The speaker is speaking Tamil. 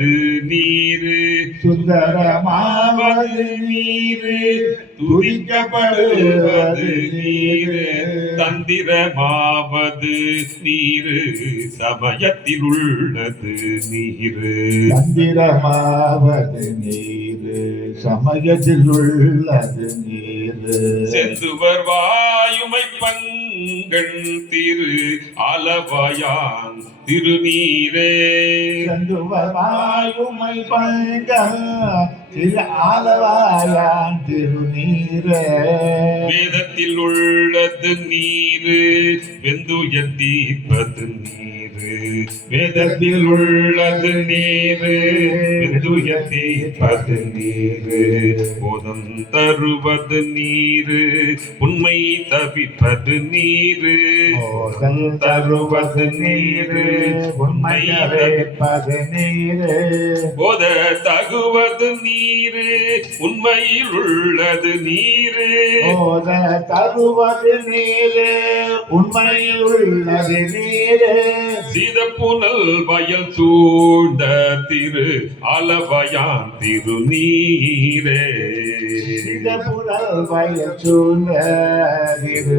தருவது நீரு சுந்தரமாவது நீரு துதிக்கப்படுவது நீரு தந்திரமாவது நீரு சமயத்தில் உள்ளது நீரு தந்திரமாவது நீரு சமயத்தில் உள்ளது நீரு செந்துவர் வாயுமை பண்கள் திரு ஆலவாயான் திருநீரே செந்துவர் வாயுமை பண்கள் திரு ஆலவாயான் திருநீரே வேதத்தில் உள்ளது நீரு வெந்துயர் தீர்ப்பது நீரு வேதத்தில் உள்ளது நீரு வெந்துயர் தீர்ப்பது நீரு போதம் தருவது நீரு உண்மை தவிப்பது நீரு போதம் தருவது நீரு உண்மை தவிப்பது நீரு போத தகுவது நீரு உண்மையில் உள்ளது நீரு போத தருவது நீரு உண்மையில் உள்ளது நீரு சீதப்புனல் வயல் சூழ்ந்த திரு ஆலவயான் திருநீரே சிதப்புரல் வயல் சூழ்ந்த திரு